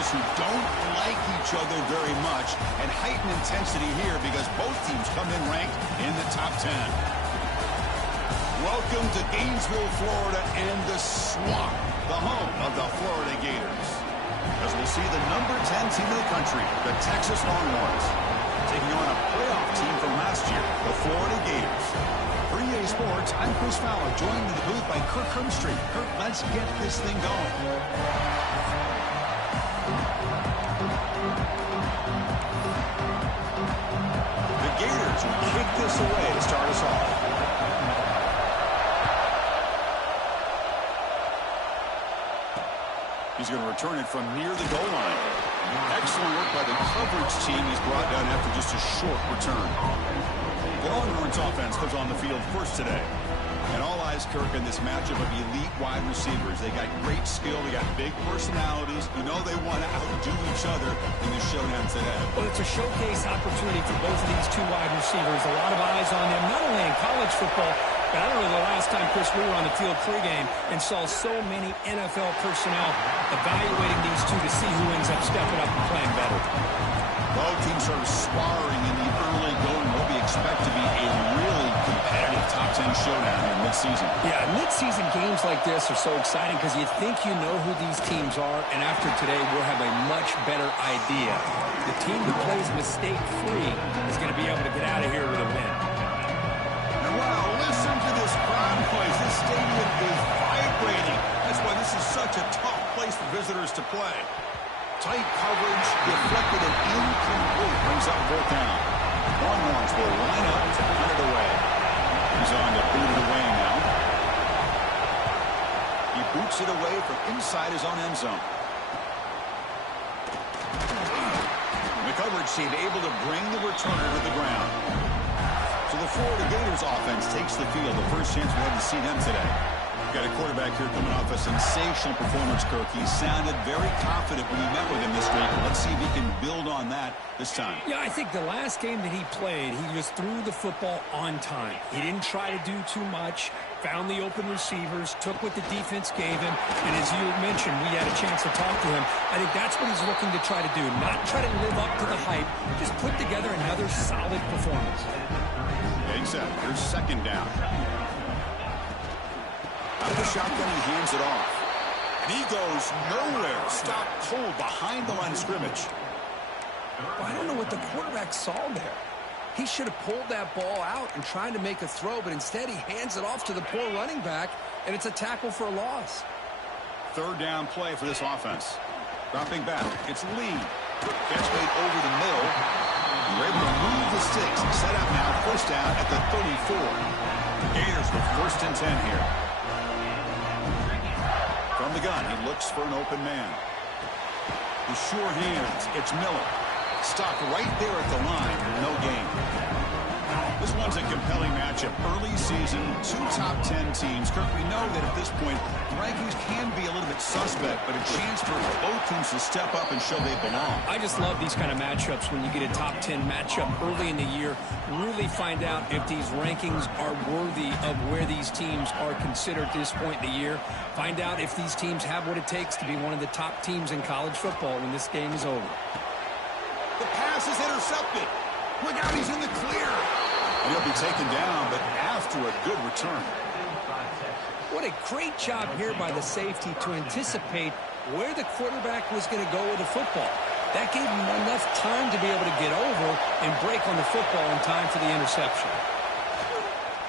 rivals who don't like each other very much, and heightened intensity here because both teams come in ranked in the top 10. Welcome to Gainesville, Florida, and the Swamp, the home of the Florida Gators. As we'll see the number 10 team in the country, the Texas Longhorns, taking on a playoff team from last year, the Florida Gators. For EA Sports, I'm Chris Fowler, joined in the booth by Kirk Hermstreet. Kirk, let's get this thing going. The Gators will kick this away to start us off. He's going to return it from near the goal line. Excellent work by the coverage team. He's brought down after just a short return. The Longhorns offense comes on the field first today. And all eyes, Kirk, in this matchup of elite wide receivers. They got great skill. They got big personalities. You know they want to outdo each other in the showdown today. Well, it's a showcase opportunity for both of these two wide receivers. A lot of eyes on them, not only in college football, but I don't know the last time, Chris, we were on the field pregame and saw so many NFL personnel evaluating these two to see who ends up stepping up and playing better. Both teams sort of sparring in the early going. What we expect to be a really competitive top 10 showdown here mid-season. Yeah, mid-season games like this are so exciting because you think you know who these teams are, and after today, we'll have a much better idea. The team that plays mistake-free is going to be able to get out of here with a win. And wow, listen to this crowd noise. This stadium is vibrating. That's why this is such a tough place for visitors to play. Tight coverage, deflected and incomplete, brings up fourth down. Longhorns will line up to hunt it away. He's on to boot it away now. He boots it away from inside his own end zone. The coverage team able to bring the returner to the ground. So the Florida Gators offense takes the field. The first chance we have to see them today. Got a quarterback here coming off a sensational performance, Kirk. He sounded very confident when we met with him this week. Let's see if he can build on that this time. Yeah, I think the last game that he played, he just threw the football on time. He didn't try to do too much, found the open receivers, took what the defense gave him, and as you mentioned, we had a chance to talk to him. I think that's what he's looking to try to do, not try to live up to the hype, just put together another solid performance. Exactly. Here's second down. Out of the shotgun, he hands it off. And he goes nowhere. Stop cold behind the line of scrimmage. Well, I don't know what the quarterback saw there. He should have pulled that ball out and tried to make a throw, but instead he hands it off to the poor running back, and it's a tackle for a loss. Third down play for this offense. Dropping back. It's Lee. Catch made over the middle. We're able to move the sticks. Set up now. First down at the 34. Gators with first and 10 here. From the gun, he looks for an open man. The sure hands, it's Miller. Stopped right there at the line, no gain. This one's a compelling matchup. Early season, two top 10 teams. Kirk, we know that at this point, the rankings can be a little bit suspect, but a chance for both teams to step up and show they belong. I just love these kind of matchups when you get a top 10 matchup early in the year. Really find out if these rankings are worthy of where these teams are considered at this point in the year. Find out if these teams have what it takes to be one of the top teams in college football when this game is over. The pass is intercepted. Look out, he's in the clear. And he'll be taken down, but after a good return. What a great job here by the safety to anticipate where the quarterback was going to go with the football. That gave him enough time to be able to get over and break on the football in time for the interception.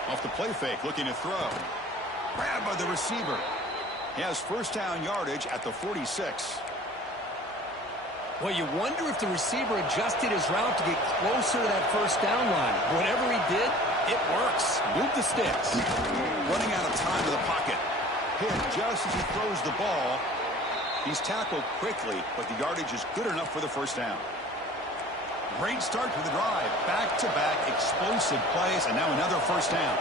Off the play fake, looking to throw. Grabbed by the receiver. He has first down yardage at the 46. Well, you wonder if the receiver adjusted his route to get closer to that first down line. Whatever he did, it works. Move the sticks. Running out of time in the pocket. Hit just as he throws the ball. He's tackled quickly, but the yardage is good enough for the first down. Great start to the drive. Back-to-back explosive plays, and now another first down.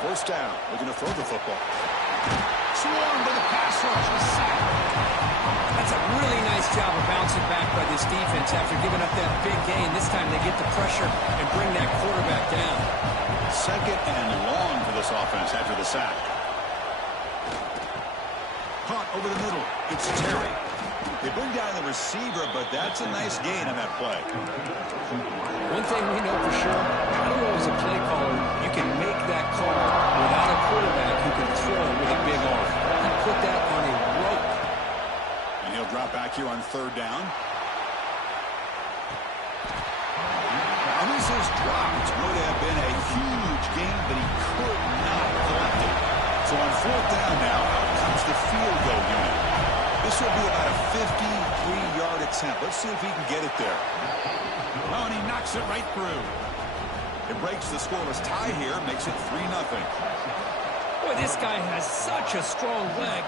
First down, looking to throw the football. Swarmed by the pass rush, a sack. That's a really nice job of bouncing back by this defense after giving up that big gain. This time they get the pressure and bring that quarterback down. Second and long for the this offense after the sack. Caught over the middle. It's Terry. They bring down the receiver, but that's a nice gain on that play. One thing we know for sure, I don't know as a play caller, you can make that call without a quarterback who can throw with a big arm. He put that on a rope. And he'll drop back here on third down. And this is dropped. It would have been a huge gain, but he could not collect it. So on fourth down now, out comes the field goal unit. This will be about a 53-yard attempt. Let's see if he can get it there. Oh, and he knocks it right through. It breaks the scoreless tie here, makes it 3-0. Boy, this guy has such a strong leg.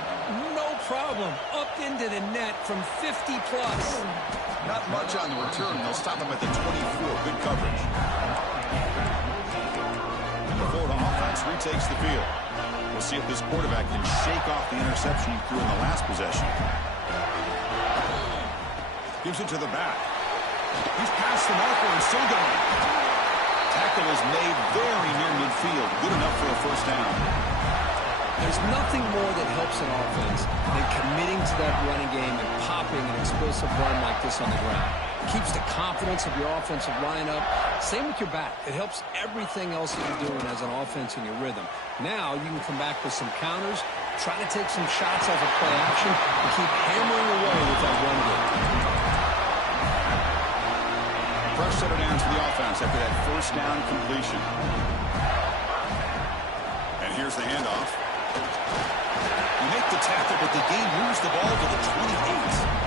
No problem. Up into the net from 50-plus. Not much on the return. They'll stop him at the 24. Good coverage. And the Florida offense retakes the field. We'll see if this quarterback can shake off the interception he threw in the last possession. Gives it to the back. He's past the marker and still going. Tackle is made very near midfield. Good enough for a first down. There's nothing more that helps an offense than committing to that running game and popping an explosive run like this on the ground. It keeps the confidence of your offensive line up. Same with your back. It helps everything else that you're doing as an offense in your rhythm. Now you can come back with some counters, try to take some shots off of play action, and keep hammering away with that run game. Fresh set of downs for the offense after that first down completion. And here's the handoff. You make the tackle, but the game moves the ball to the 28.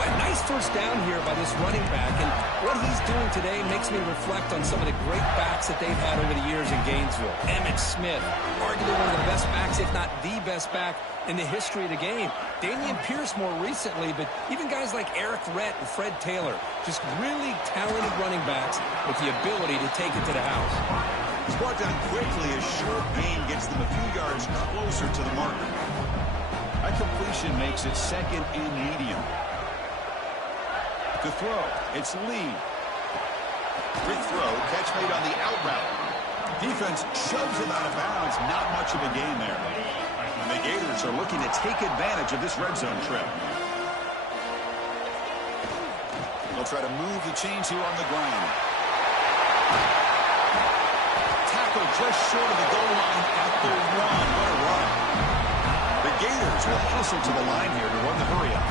Boy, nice first down here by this running back, and what he's doing today makes me reflect on some of the great backs that they've had over the years in Gainesville. Emmitt Smith, arguably one of the best backs, if not the best back in the history of the game. Damian Pierce more recently, but even guys like Eric Rhett and Fred Taylor, just really talented running backs with the ability to take it to the house. It's brought down quickly. A short gain gets them a few yards closer to the marker. That completion makes it second and medium. To throw, it's Lee. Quick throw, catch made on the out route. Defense shoves it out of bounds. Not much of a gain there. And the Gators are looking to take advantage of this red zone trip. They'll try to move the chains here on the ground. Tackle just short of the goal line at the 1. What a run. The Gators will hustle to the line here to run the hurry up.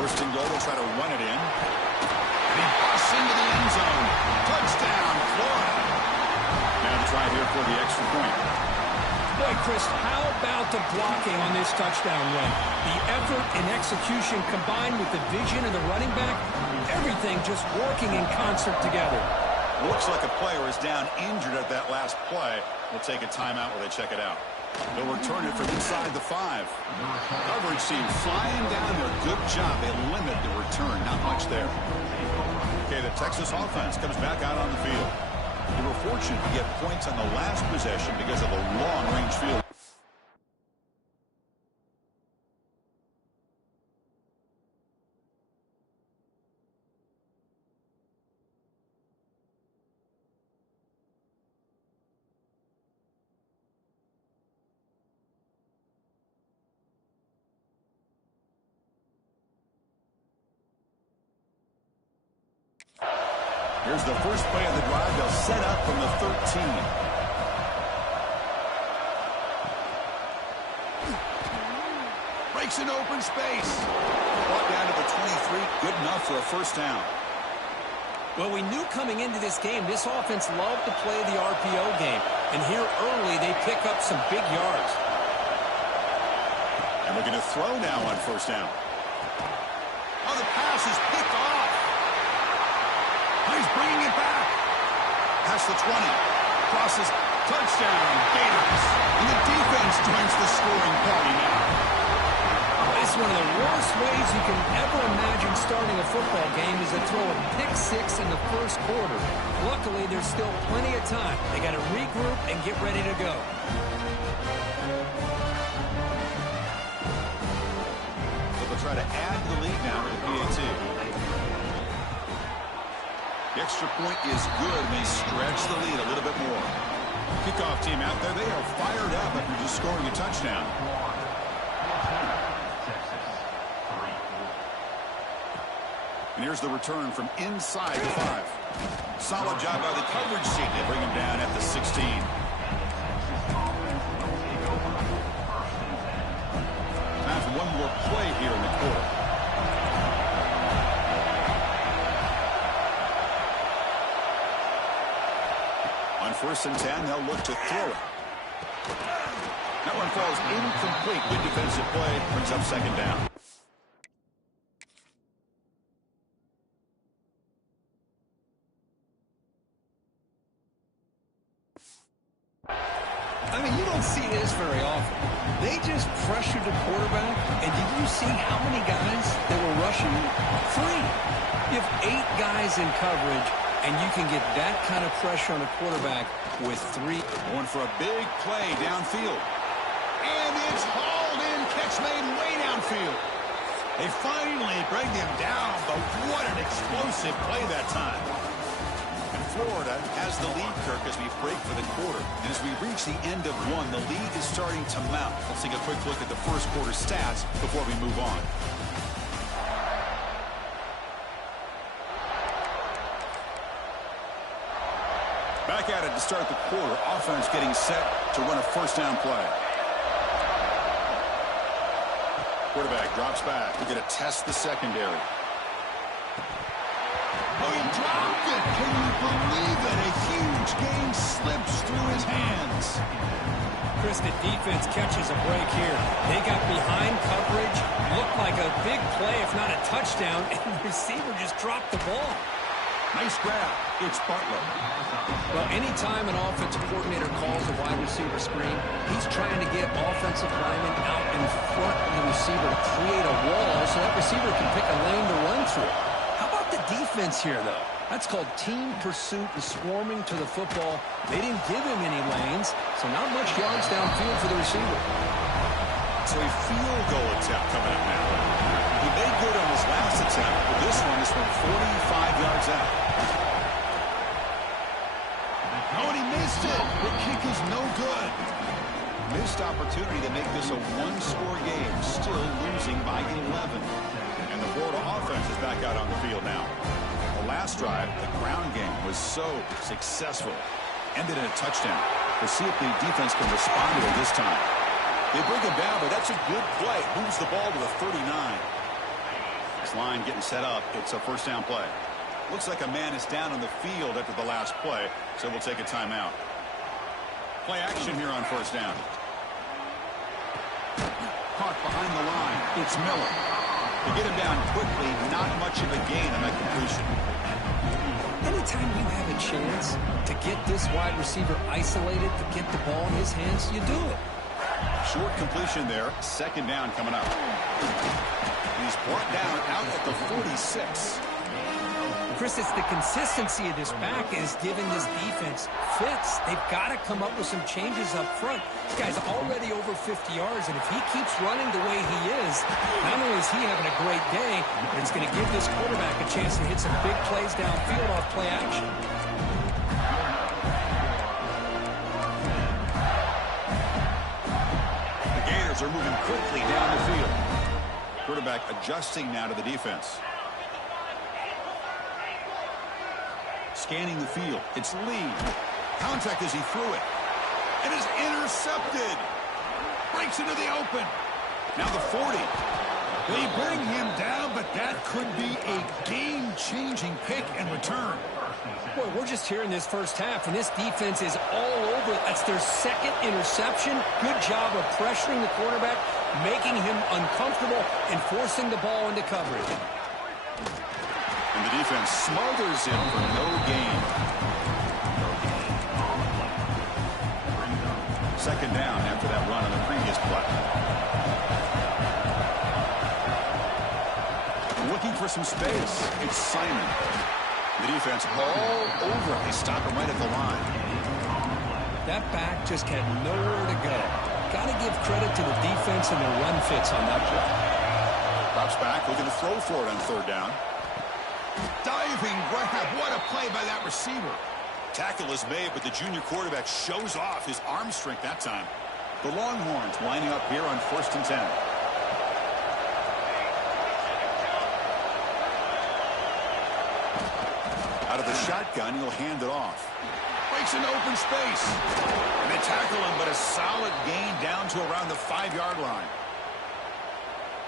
First and goal, they'll try to run it in. And he busts into the end zone. Touchdown, Florida. Now the try here for the extra point. Boy, Chris, how about the blocking on this touchdown run? The effort and execution combined with the vision of the running back, everything just working in concert together. Looks like a player is down injured at that last play. We'll take a timeout while they check it out. They'll return it from inside the 5. Coverage team flying down there. Good job. They limit the return. Not much there. Okay, the Texas offense comes back out on the field. They were fortunate to get points on the last possession because of a long-range field. Here's the first play of the drive. They'll set up from the 13. Breaks an open space. Brought down to the 23. Good enough for a first down. Well, we knew coming into this game, this offense loved to play the RPO game. And here early, they pick up some big yards. And we're going to throw now on first down. Oh, the pass is picked off. He's bringing it back. Past the 20. Crosses. Touchdown, Gators. And the defense joins the scoring party now. It's one of the worst ways you can ever imagine starting a football game is to throw a pick 6 in the first quarter. Luckily, there's still plenty of time. They got to regroup and get ready to go. So they'll try to add to the lead now with the PAT. The extra point is good, and they stretch the lead a little bit more. Kickoff team out there, they are fired up after just scoring a touchdown. And here's the return from inside the 5. Solid job by the coverage team. They bring him down at the 16. Time for one more play here in the quarter. On 1st and 10, they'll look to throw it. That one falls incomplete. Good defensive play. Brings up 2nd down. I mean, you don't see this very often. They just pressured the quarterback, and did you see how many guys they were rushing? 3. You have 8 guys in coverage, and you can get that kind of pressure on a quarterback with 3. Going for a big play downfield. And it's hauled in. Catch made way downfield. They finally bring him down, but what an explosive play that time. And Florida has the lead, Kirk, as we break for the quarter. And as we reach the end of one, the lead is starting to mount. Let's take a quick look at the first quarter stats before we move on. Back at it to start the quarter. Offense getting set to run a 1st down play. Quarterback drops back. We're going to test the secondary. Oh, he dropped it. Can you believe it? A huge gain slips through his hands. Chris, the defense catches a break here. They got behind coverage. Looked like a big play, if not a touchdown, and the receiver just dropped the ball. Nice grab. It's Butler. Well, anytime an offensive coordinator calls a wide receiver screen, he's trying to get offensive linemen out in front of the receiver to create a wall so that receiver can pick a lane to run through. How about the defense here, though? That's called team pursuit and swarming to the football. They didn't give him any lanes, so not much yards downfield for the receiver. So a field goal attempt coming up now. He made good on his last attempt, but this one is from 45 yards out. Oh, and he missed it. The kick is no good. Missed opportunity to make this a one-score game, still losing by 11. And the Florida offense is back out on the field now. The last drive, the ground game, was so successful. Ended in a touchdown. We'll see if the defense can respond to it this time. They bring him down, but that's a good play. Moves the ball to the 39. This line getting set up. It's a 1st down play. Looks like a man is down on the field after the last play, so we'll take a timeout. Play action here on 1st down. Caught behind the line. It's Miller. To get him down quickly, not much of a gain on that completion. Anytime you have a chance to get this wide receiver isolated, to get the ball in his hands, you do it. Short completion there. 2nd down coming up. He's brought down out at the 46. Chris, it's the consistency of this back is giving this defense fits. They've got to come up with some changes up front. This guy's already over 50 yards, and if he keeps running the way he is, not only is he having a great day, but it's going to give this quarterback a chance to hit some big plays downfield off play action. The Gators are moving quickly down the field. Quarterback adjusting now to the defense. Scanning the field. It's Lee. Contact as he threw it. And is intercepted. Breaks into the open. Now the 40. They bring him down, but that could be a game-changing pick and return. Boy, we're just here in this first half, and this defense is all over. That's their 2nd interception. Good job of pressuring the quarterback, making him uncomfortable, and forcing the ball into coverage. And the defense smothers him for no gain. 2nd down after that run on the previous play. Looking for some space. It's Simon. The defense all over. They stop him right at the line. That back just had nowhere to go. Got to give credit to the defense and their run fits on that play. Drops back, looking to throw for it on 3rd down. Diving grab. What a play by that receiver. Tackle is made, but the junior quarterback shows off his arm strength that time. The Longhorns lining up here on 1st and 10. Out of the shotgun, he'll hand it off. Breaks into open space. And they tackle him, but a solid gain down to around the 5-yard line.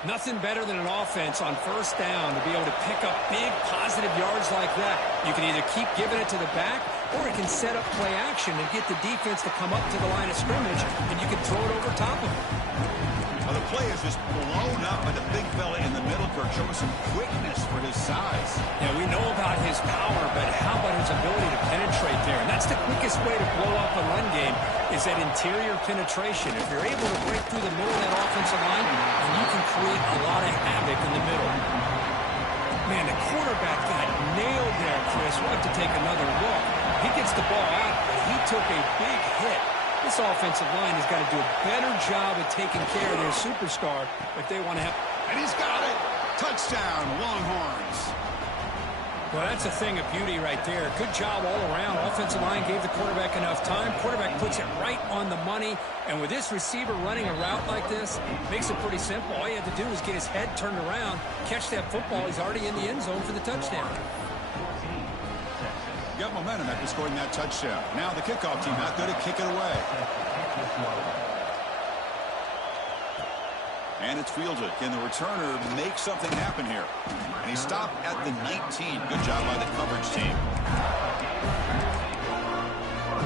Nothing better than an offense on 1st down to be able to pick up big positive yards like that. You can either keep giving it to the back, or it can set up play action and get the defense to come up to the line of scrimmage, and you can throw it over top of them. Well, the play is just blown up by the big fella in the middle, Kirk, showing some quickness for his size. Yeah, we know about his power, but how about his ability to penetrate there? And that's the quickest way to blow up a run game, is that interior penetration. If you're able to break through the middle of that offensive line, then you can create a lot of havoc in the middle. Man, the quarterback got nailed there, Chris. We'll have to take another look. He gets the ball out, but he took a big hit. This offensive line has got to do a better job of taking care of their superstar if they want to have... And he's got it! Touchdown, Longhorns! Well, that's a thing of beauty right there. Good job all around. Offensive line gave the quarterback enough time. Quarterback puts it right on the money. And with this receiver running a route like this, makes it pretty simple. All you have to do is get his head turned around, catch that football. He's already in the end zone for the touchdown. Got momentum after scoring that touchdown. Now the kickoff team out there to kick it away. And it's fielded. Can the returner make something happen here? And he stopped at the 19. Good job by the coverage team.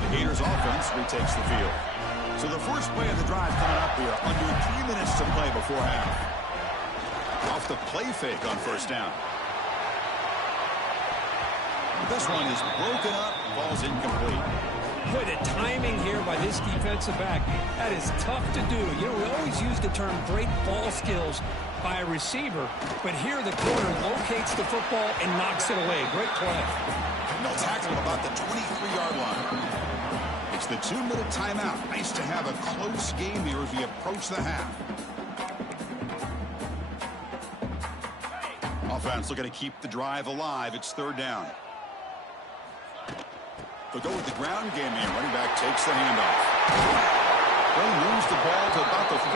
The Gators offense retakes the field. So the first play of the drive coming up here. Under 3 minutes to play before half. Off the play fake on 1st down. This one is broken up, ball's incomplete. Boy, the timing here by this defensive back, that is tough to do. You know, we always use the term great ball skills by a receiver, but here the corner locates the football and knocks it away. Great play. No tackle about the 23-yard line. It's the 2-minute timeout. Nice to have a close game here as we approach the half. Offense looking to keep the drive alive. It's 3rd down. They'll go with the ground game here. Running back takes the handoff. They moves the ball to about the 45.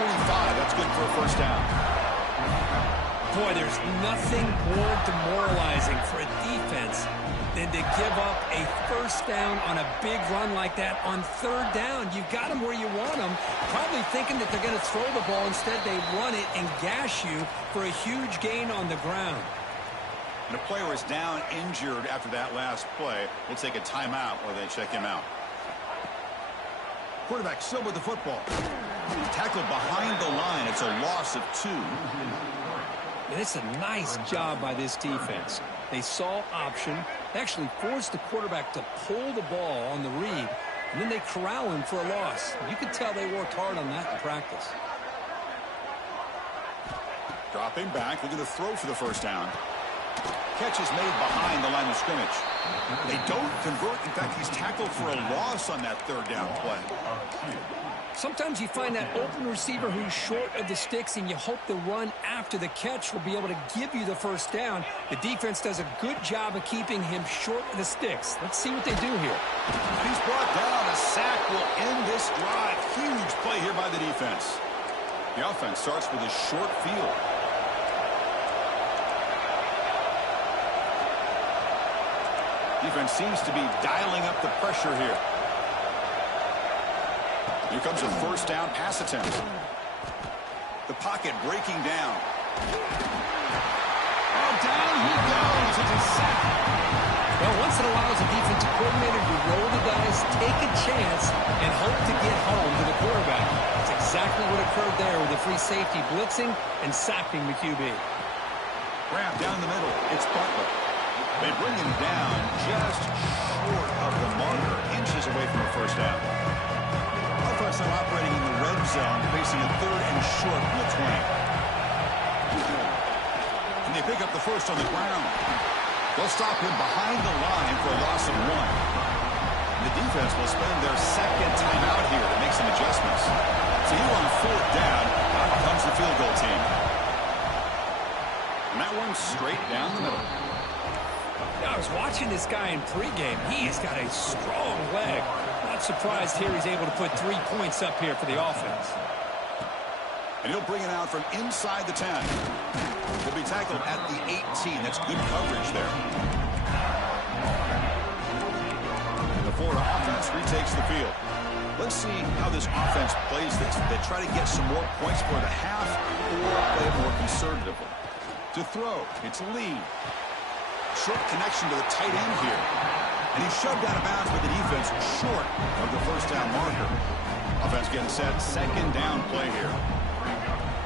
That's good for a 1st down. Boy, there's nothing more demoralizing for a defense than to give up a 1st down on a big run like that on 3rd down. You've got them where you want them, probably thinking that they're going to throw the ball. Instead, they run it and gash you for a huge gain on the ground. And a player is down injured after that last play. We'll take a timeout while they check him out. Quarterback still with the football. Tackled behind the line. It's a loss of 2. And it's a nice job by this defense. They saw option, actually forced the quarterback to pull the ball on the read, and then they corral him for a loss. You could tell they worked hard on that in practice. Dropping back, looking to throw for the 1st down. Catch is made behind the line of scrimmage. They don't convert. In fact, he's tackled for a loss on that 3rd down play. Sometimes you find that open receiver who's short of the sticks, and you hope the run after the catch will be able to give you the 1st down. The defense does a good job of keeping him short of the sticks. Let's see what they do here. And he's brought down. A sack will end this drive. Huge play here by the defense. The offense starts with a short field. Defense seems to be dialing up the pressure here. Here comes a 1st down pass attempt. The pocket breaking down. Oh, down he goes. It's a sack. Well, once it allows a defensive coordinator to roll the dice, take a chance, and hope to get home to the quarterback. That's exactly what occurred there with the free safety blitzing and sacking the QB. Grab down the middle. It's Butler. They bring him down just short of the marker, inches away from a 1st down. Offense now operating in the red zone, facing a 3rd and short from the 20. And they pick up the 1st on the ground. They'll stop him behind the line for a loss of 1. The defense will spend their 2nd timeout here to make some adjustments. So here on 4th down, out comes the field goal team. And that one's straight down the middle. Yeah, I was watching this guy in pregame. He has got a strong leg. Not surprised here he's able to put 3 points up here for the offense. And he'll bring it out from inside the 10. He'll be tackled at the 18. That's good coverage there. And the Florida offense retakes the field. Let's see how this offense plays this. They try to get some more points for the half or play it more conservatively. To throw, it's Lee. Short connection to the tight end here. And he's shoved out of bounds with the defense short of the first down marker. Offense getting set. Second down play here.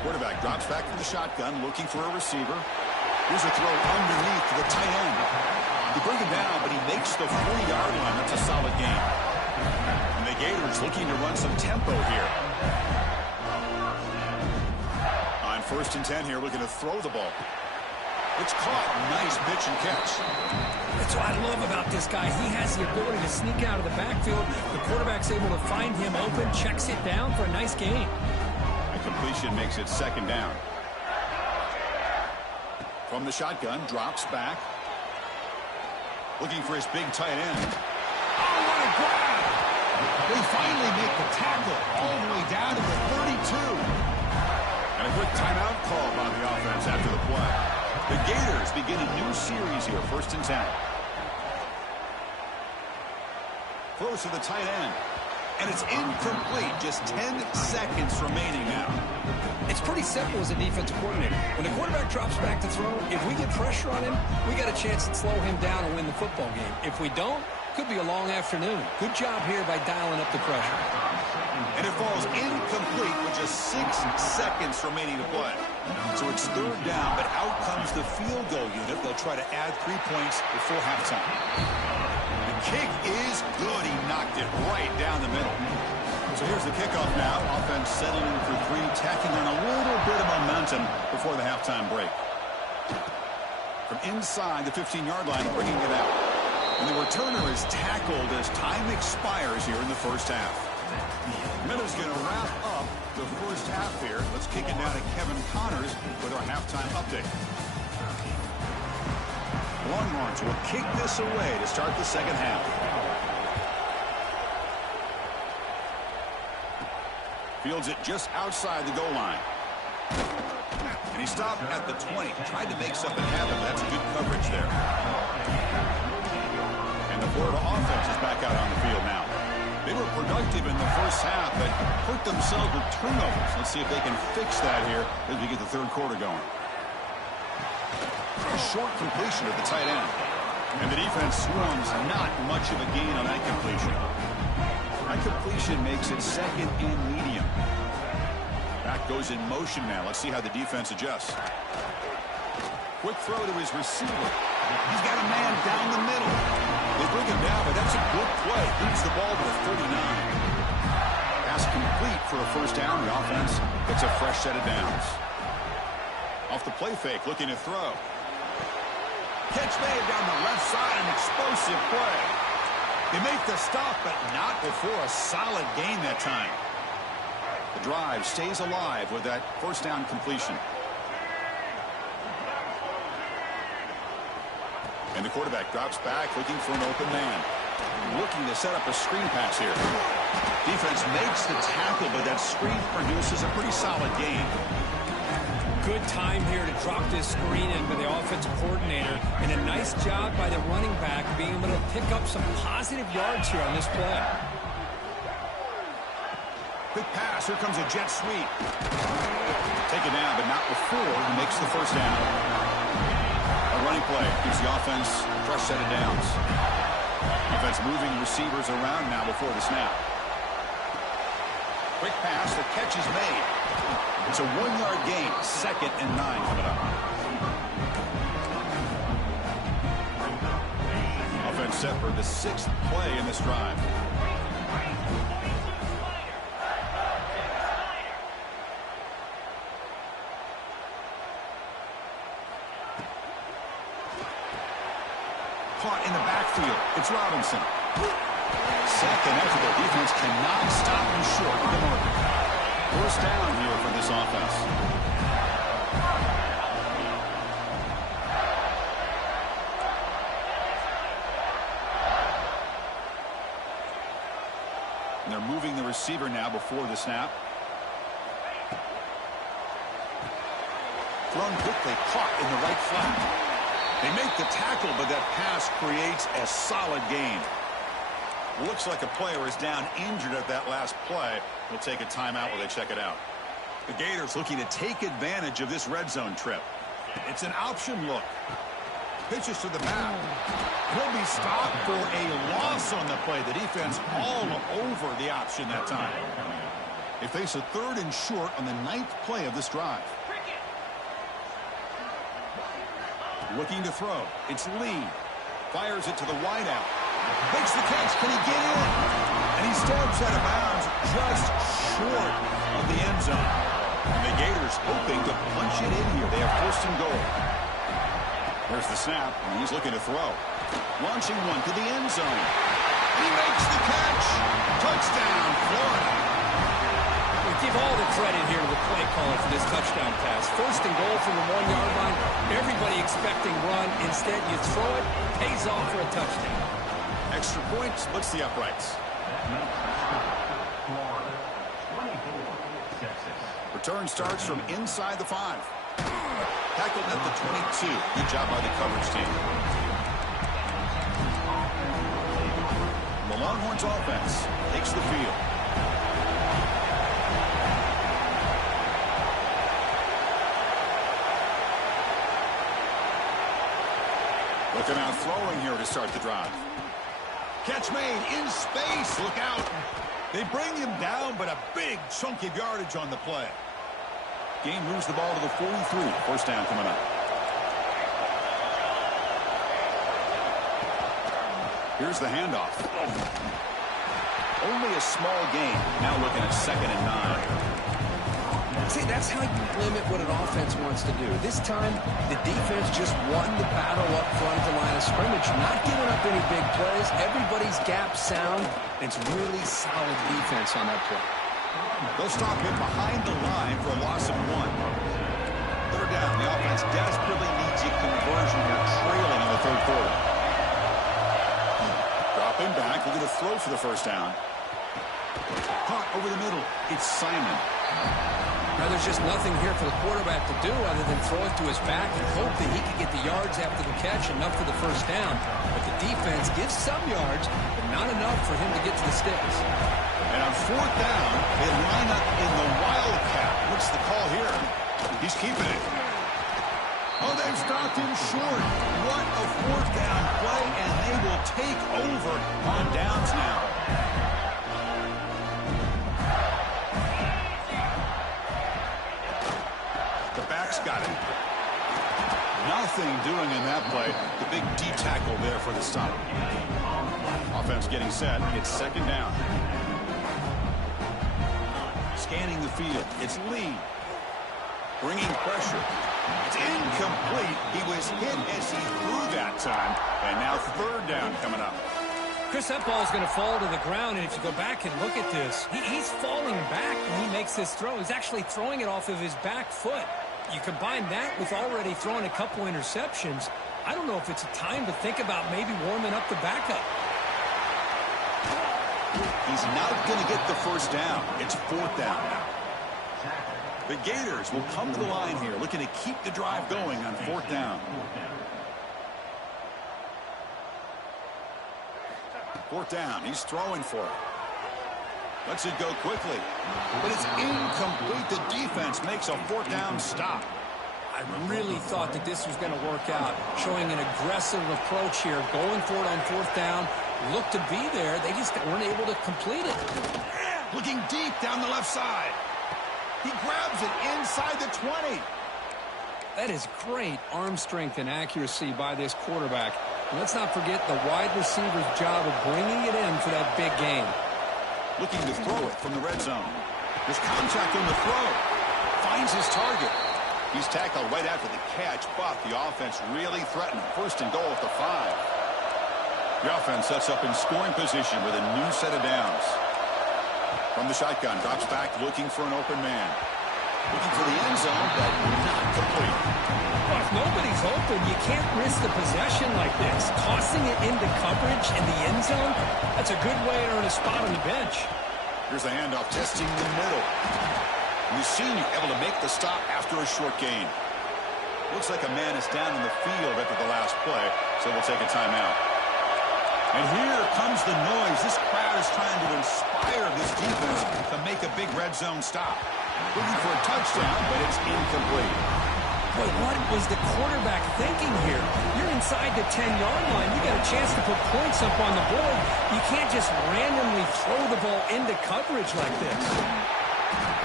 Quarterback drops back from the shotgun, looking for a receiver. Here's a throw underneath to the tight end. He brings him down, but he makes the 40-yard line. That's a solid gain. And the Gators looking to run some tempo here. On 1st and 10 here, looking to throw the ball. It's caught. Nice pitch and catch. That's what I love about this guy. He has the ability to sneak out of the backfield. The quarterback's able to find him open, checks it down for a nice gain. The completion makes it 2nd down. From the shotgun, drops back. Looking for his big tight end. Oh, what a grab! They finally make the tackle all the way down to the 32. And a quick timeout call by the offense after the play. The Gators begin a new series here, 1st and 10. Throws to the tight end. And it's incomplete. Just 10 seconds remaining now. It's pretty simple as a defensive coordinator. When the quarterback drops back to throw, if we get pressure on him, we got a chance to slow him down and win the football game. If we don't, could be a long afternoon. Good job here by dialing up the pressure. And it falls incomplete with just 6 seconds remaining to play. So it's 3rd down, but out comes the field goal unit. They'll try to add 3 points before halftime. The kick is good. He knocked it right down the middle. So here's the kickoff now. Offense settling in for 3, tacking on a little bit of momentum before the halftime break. From inside the 15-yard line, bringing it out. And the returner is tackled as time expires here in the first half. Miller's going to wrap up the first half here. Let's kick it down to Kevin Connors with our halftime update. Longhorns will kick this away to start the second half. Fields it just outside the goal line. And he stopped at the 20. Tried to make something happen. That's good coverage there. And the Florida offense is back out on the field now. They were productive in the first half, but hurt themselves with turnovers. Let's see if they can fix that here as we get the 3rd quarter going. A short completion at the tight end. And the defense swarms not much of a gain on that completion. That completion makes it 2nd and medium. Back goes in motion now. Let's see how the defense adjusts. Quick throw to his receiver. He's got a man down the middle. They bring him down, but that's a good play. Moves the ball to the 39. Pass complete for a first down. The offense gets a fresh set of downs. Off the play fake, looking to throw. Catch made down the left side, an explosive play. They make the stop, but not before a solid gain that time. The drive stays alive with that first down completion. And the quarterback drops back, looking for an open man. Looking to set up a screen pass here. Defense makes the tackle, but that screen produces a pretty solid gain. Good time here to drop this screen in by the offensive coordinator. And a nice job by the running back being able to pick up some positive yards here on this play. Quick pass. Here comes a jet sweep. Take it down, but not before he makes the first down. A running play gives the offense a fresh set of downs. Offense moving receivers around now before the snap. Quick pass. The catch is made. It's a 1-yard gain. 2nd and 9 coming up. Offense set for the 6th play in this drive. Caught in the backfield. It's Robinson. 2nd effort. The defense cannot stop him short of the marker. First down here for this offense. And they're moving the receiver now before the snap. Thrown quickly, caught in the right flat. They make the tackle, but that pass creates a solid gain. Looks like a player is down injured at that last play. We'll take a timeout while they check it out. The Gators looking to take advantage of this red zone trip. It's an option look. Pitches to the back. He'll be stopped for a loss on the play. The defense all over the option that time. They face a 3rd and short on the 9th play of this drive. Looking to throw. It's Lee. Fires it to the wideout. Makes the catch. Can he get in? And he steps out of bounds just short of the end zone. And the Gators hoping to punch it in here. They have 1st and goal. There's the snap, and he's looking to throw. Launching one to the end zone. He makes the catch. Touchdown, Florida. We give all the credit here to the play caller for this touchdown pass. 1st and goal from the 1-yard line. Everybody expecting run. Instead, you throw it, pays off for a touchdown. Extra point splits the uprights. Return starts from inside the 5. Tackled at the 22. Good job by the coverage team. The Longhorns offense takes the field. Looking out throwing here to start the drive. Catch made in space. Look out. They bring him down, but a big chunk of yardage on the play. Game moves the ball to the 43. 1st down coming up. Here's the handoff. Only a small gain. Now looking at 2nd and 9. See, that's how you limit what an offense wants to do. This time, the defense just won the battle up front of the line of scrimmage, not giving up any big plays. Everybody's gap sound. It's really solid defense on that play. They'll stop him behind the line for a loss of 1. 3rd down. The offense desperately needs a conversion here, trailing in the 3rd quarter. Dropping back, looking to throw for the 1st down. Caught over the middle. It's Simon. Now, there's just nothing here for the quarterback to do other than throw it to his back and hope that he can get the yards after the catch, enough for the 1st down. But the defense gives some yards, but not enough for him to get to the sticks. And on 4th down, they line up in the wildcat. What's the call here? He's keeping it. Oh, they've stopped him short. What a 4th down play, and they will take over on downs now. The back's got it. Nothing doing in that play. The big D tackle there for the stop. Offense getting set. It's 2nd down. Scanning the field. It's Lee. Bringing pressure. It's incomplete. He was hit as he threw that time. And now 3rd down coming up. Chris, that ball is going to fall to the ground, and if you go back and look at this, he's falling back when he makes this throw. He's actually throwing it off of his back foot. You combine that with already throwing a couple interceptions. I don't know if it's a time to think about maybe warming up the backup. He's not going to get the 1st down. It's 4th down now. The Gators will come to the line here, looking to keep the drive going on 4th down. 4th down. He's throwing for it. Lets it go quickly. But it's incomplete. The defense makes a 4th down stop. I really thought that this was going to work out, showing an aggressive approach here, going for it on 4th down. Looked to be there. They just weren't able to complete it. Looking deep down the left side. He grabs it inside the 20. That is great arm strength and accuracy by this quarterback. And let's not forget the wide receiver's job of bringing it in for that big game. Looking to throw it from the red zone. There's contact on the throw. Finds his target. He's tackled right after the catch, but the offense really threatened. 1st and goal at the 5. The offense sets up in scoring position with a new set of downs. From the shotgun, drops back looking for an open man. Looking for the end zone, but not complete. Well, if nobody's open, you can't risk the possession like this. Tossing it into coverage in the end zone, that's a good way to earn a spot on the bench. Here's the handoff, testing the middle. And the senior able to make the stop after a short gain. Looks like a man is down in the field after the last play, so we'll take a timeout. And here comes the noise. This crowd is trying to inspire this defense to make a big red zone stop. Looking for a touchdown, but it's incomplete. Boy, what was the quarterback thinking here? You're inside the 10-yard line. You got a chance to put points up on the board. You can't just randomly throw the ball into coverage like this.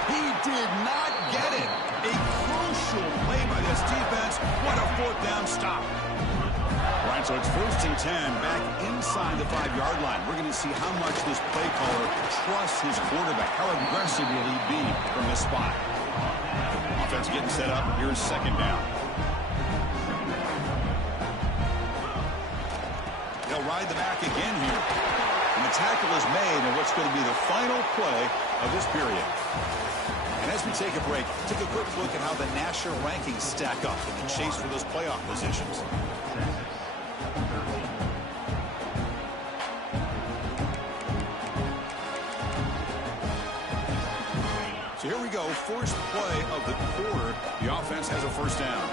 He did not get it. A crucial play by this defense. What a fourth down stop. All right, so it's 1st and 10 back inside the 5-yard line. We're going to see how much this play caller trusts his quarterback. How aggressive will he be from this spot? Offense getting set up. Here's 2nd down. They'll ride the back again here. And the tackle is made in what's going to be the final play of this period. And as we take a break, take a quick look at how the national rankings stack up in the chase for those playoff positions. So here we go, first play of the quarter. The offense has a 1st down.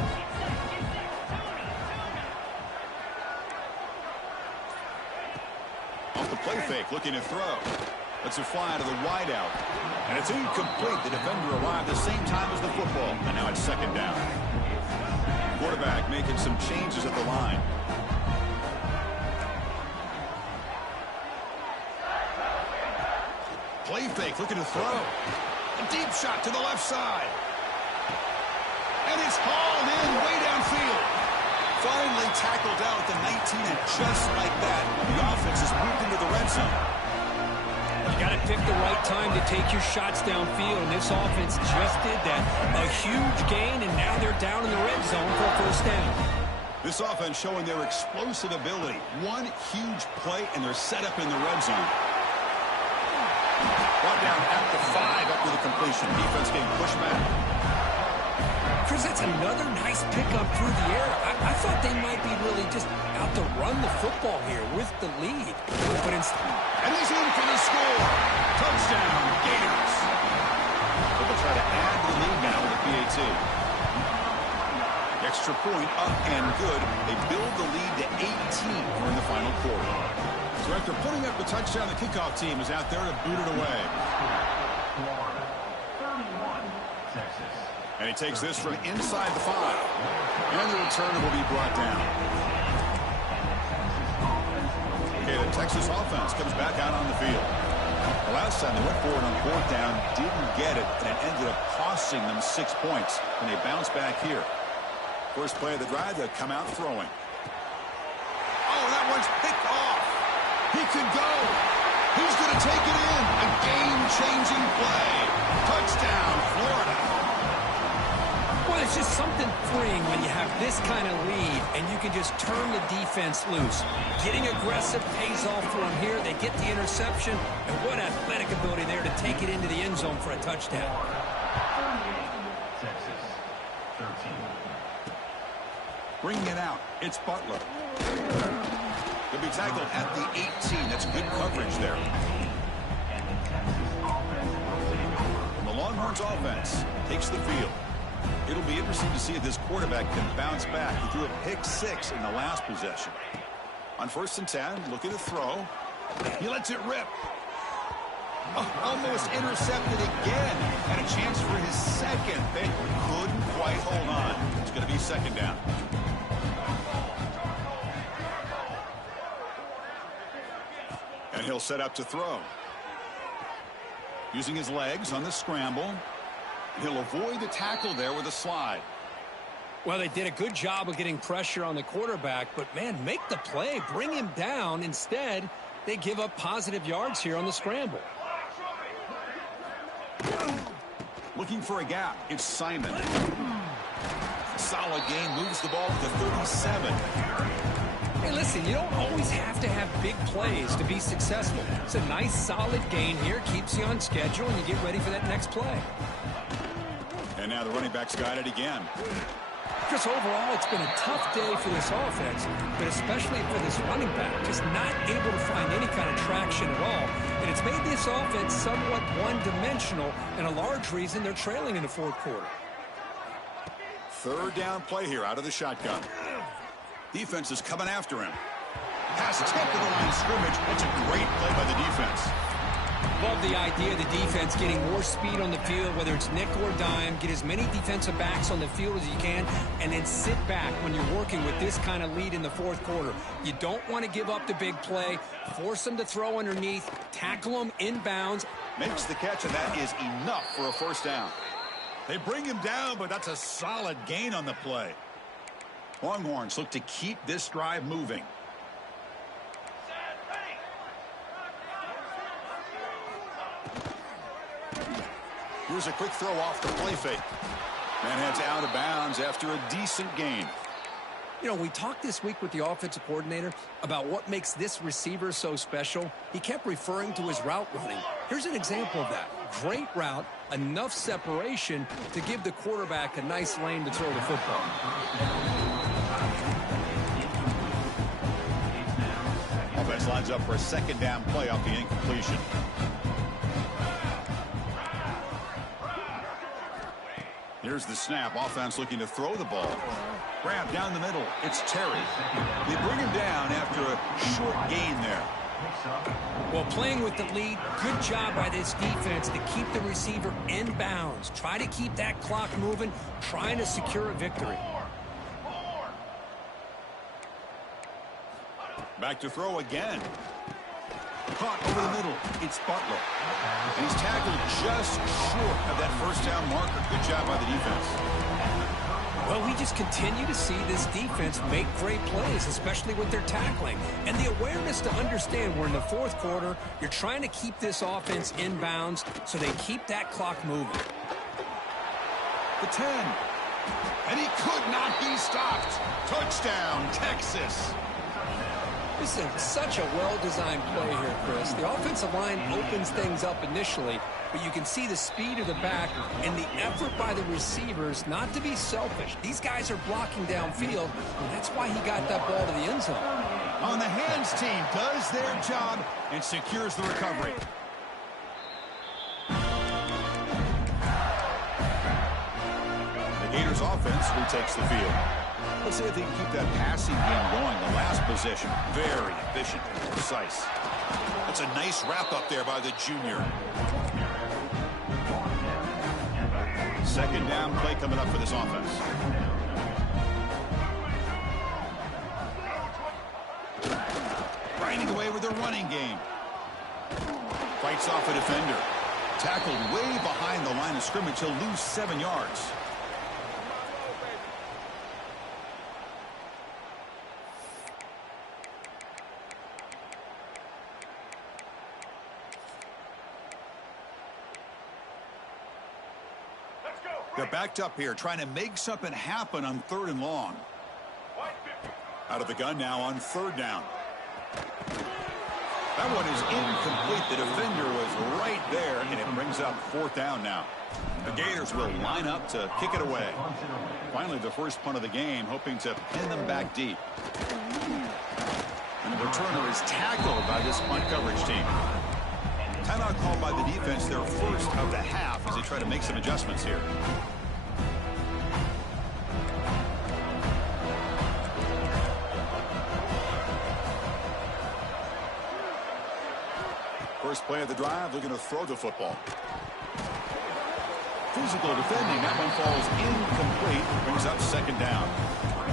Off the play fake, looking to throw. Lets it fly to the wideout. And it's incomplete. The defender arrived the same time as the football. And now it's 2nd down. Quarterback making some changes at the line. Play fake, looking to throw. A deep shot to the left side. And it's hauled in way downfield. Finally tackled out at the 19, and just like that, the offense has moved into the red zone. You got to pick the right time to take your shots downfield, and this offense just did that. A huge gain, and now they're down in the red zone for a 1st down. This offense showing their explosive ability. One huge play, and they're set up in the red zone. Brought down at the 5 after the completion. Defense getting pushed back. Chris, that's another nice pickup through the air. I thought they might be really just out to run the football here with the lead. But instead... And he's in for the score. Touchdown, Gators. They'll try to add to the lead now with a PAT. Extra point up and good. They build the lead to 18 here in the final quarter. So after putting up the touchdown, the kickoff team is out there to boot it away. And he takes this from inside the 5. And the returner will be brought down. Okay, the Texas offense comes back out on the field. The last time they went forward on 4th down, didn't get it, and it ended up costing them 6 points. And they bounce back here. First play of the drive, they'll come out throwing. Oh, that one's picked off. He could go. He's going to take it in. A game-changing play. Touchdown, Florida. Well, it's just something freeing when you have this kind of lead and you can just turn the defense loose. Getting aggressive pays off for them here. They get the interception, and what athletic ability there to take it into the end zone for a touchdown. Texas, 13. Bringing it out, it's Butler. He'll be tackled at the 18. That's good coverage there. The Longhorns offense takes the field. It'll be interesting to see if this quarterback can bounce back. He threw a pick 6 in the last possession. On 1st and 10, looking to throw. He lets it rip. Almost intercepted again. Had a chance for his 2nd. They couldn't quite hold on. It's going to be 2nd down. And he'll set up to throw. Using his legs on the scramble. He'll avoid the tackle there with a slide. Well, they did a good job of getting pressure on the quarterback, but, man, make the play. Bring him down. Instead, they give up positive yards here on the scramble. Looking for a gap. It's Simon. Solid gain. Moves the ball to 37. Hey, listen, you don't always have to have big plays to be successful. It's a nice, solid gain here. Keeps you on schedule, and you get ready for that next play. And now the running back's got it again. Chris, overall, it's been a tough day for this offense, but especially for this running back, just not able to find any kind of traction at all. And It's made this offense somewhat one-dimensional, and a large reason they're trailing in the fourth quarter. Third down play here out of the shotgun. Defense is coming after him. Pass tipped to the line of scrimmage. It's a great play by the defense. Love the idea of the defense getting more speed on the field, whether it's nickel or dime. Get as many defensive backs on the field as you can, and then sit back when you're working with this kind of lead in the fourth quarter. You don't want to give up the big play. Force them to throw underneath. Tackle them inbounds. Makes the catch, and that is enough for a first down. They bring him down, but that's a solid gain on the play. Longhorns look to keep this drive moving. Here's a quick throw off the play fake. Man heads out of bounds after a decent gain. You know, we talked this week with the offensive coordinator about what makes this receiver so special. He kept referring to his route running. Here's an example of that. Great route, enough separation to give the quarterback a nice lane to throw the football. Offense lines up for a second down play off the incompletion. Here's the snap. Offense looking to throw the ball. Grab down the middle. It's Terry. They bring him down after a short gain there. Well, playing with the lead, good job by this defense to keep the receiver in bounds. Try to keep that clock moving, trying to secure a victory. Back to throw again. Caught over the middle. It's Butler. And he's tackled just short of that first down marker. Good job by the defense. Well, we just continue to see this defense make great plays, especially with their tackling. And the awareness to understand we're in the fourth quarter, you're trying to keep this offense in bounds so they keep that clock moving. The 10. And he could not be stopped. Touchdown, Texas. This is such a well-designed play here, Chris. The offensive line opens things up initially, but you can see the speed of the back and the effort by the receivers not to be selfish. These guys are blocking downfield, and that's why he got that ball to the end zone. On the hands team does their job and secures the recovery. The Gators offense retakes the field. Let's see if they can keep that passing game going. The last possession, very efficient and precise. That's a nice wrap-up there by the junior. Second down play coming up for this offense. Grinding away with their running game. Fights off a defender. Tackled way behind the line of scrimmage. He'll lose 7 yards. They're backed up here, trying to make something happen on 3rd and long. Out of the gun now on 3rd down. That one is incomplete. The defender was right there, and it brings up 4th down now. The Gators will line up to kick it away. Finally, the first punt of the game, hoping to pin them back deep. And the returner is tackled by this punt coverage team. Timeout called by the defense, their first of the half, as they try to make some adjustments here. First play of the drive, looking to throw the football. Physical defending, that one falls incomplete, brings up 2nd down.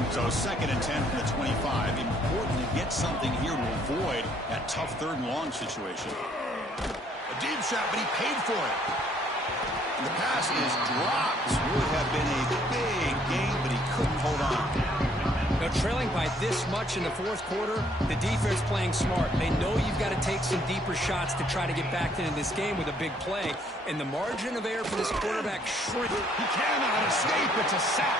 So 2nd and 10 from the 25. Important to get something here to avoid that tough 3rd and long situation. A deep shot, but he paid for it. And the pass is dropped. Would have been a big game, but he couldn't hold on. Now, trailing by this much in the fourth quarter, the defense playing smart. They know you've got to take some deeper shots to try to get back into this game with a big play. And the margin of error for this quarterback shrink. He cannot escape. It's a sack.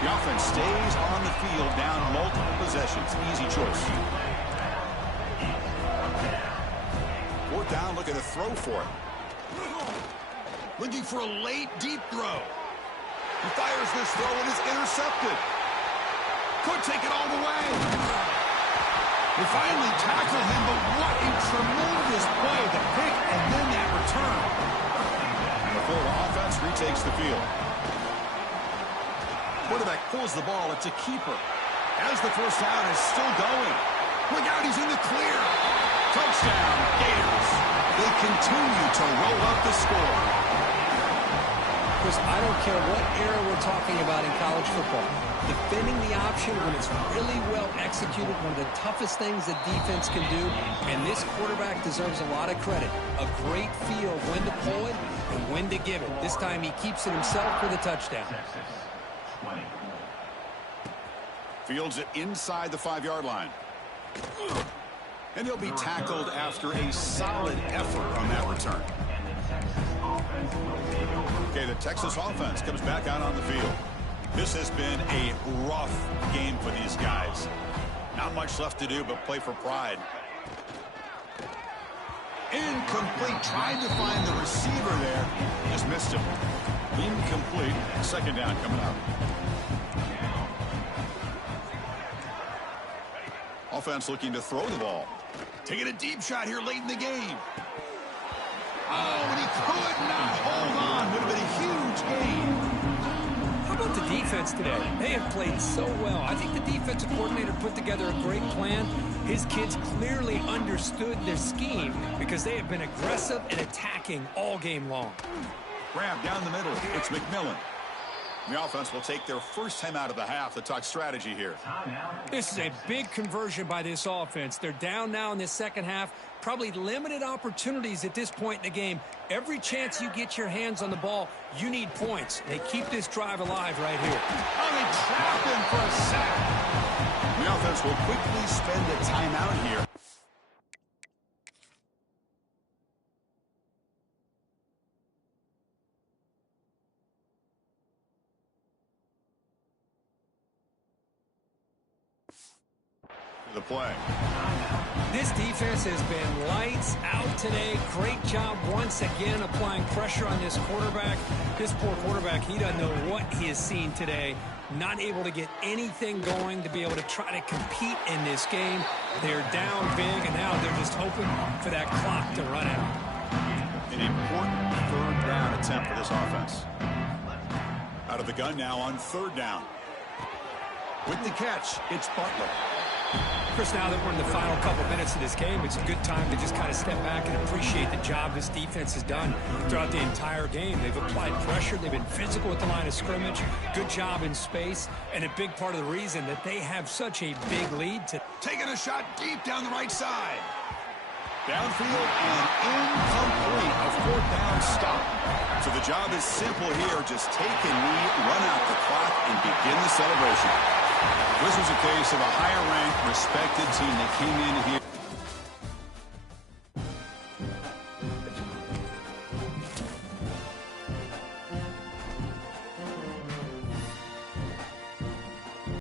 The offense stays on the field, down multiple possessions. Easy choice. 4th down, looking to throw for it. Looking for a late, deep throw. He fires this throw and is intercepted. Could take it all the way. They finally tackle him, but what a tremendous play. The retakes the field. Quarterback pulls the ball. It's a keeper. As the first down is still going. Look out, he's in the clear. Touchdown, Gators. They continue to roll up the score. Chris, I don't care what era we're talking about in college football. Defending the option when it's really well executed, one of the toughest things that defense can do, and this quarterback deserves a lot of credit. A great feel of when to pull it and when to give it. This time he keeps it himself for the touchdown. Fields it inside the 5-yard line. And he'll be tackled after a solid effort on that return. Okay, the Texas offense comes back out on the field. This has been a rough game for these guys. Not much left to do but play for pride. Incomplete. Tried to find the receiver there. Just missed him. Incomplete. Second down coming up. Offense looking to throw the ball. Taking a deep shot here late in the game. Oh, and he could not hold on. Would have been a huge gain. How about the defense today? They have played so well. I think the defensive coordinator put together a great plan. His kids clearly understood their scheme because they have been aggressive and attacking all game long. Grab down the middle. It's McMillan. The offense will take their first time out of the half to talk strategy here. This is a big conversion by this offense. They're down now in the second half. Probably limited opportunities at this point in the game. Every chance you get your hands on the ball, you need points. They keep this drive alive right here. Oh, they trapped him for a sack. The offense will quickly spend a timeout here. The play. This defense has been lights out today. Great job once again applying pressure on this quarterback. This poor quarterback, he doesn't know what he has seen today. Not able to get anything going to be able to try to compete in this game. They're down big, and now they're just hoping for that clock to run out. An important third down attempt for this offense. Out of the gun now on third down. With the catch, it's Butler. Chris, now that we're in the final couple minutes of this game, it's a good time to just kind of step back and appreciate the job this defense has done throughout the entire game. They've applied pressure. They've been physical at the line of scrimmage. Good job in space. And a big part of the reason that they have such a big lead. Taking a shot deep down the right side. Downfield and incomplete. A fourth down stop. So the job is simple here. Just take a knee, run out the clock, and begin the celebration. This was a case of a higher-ranked, respected team that came in here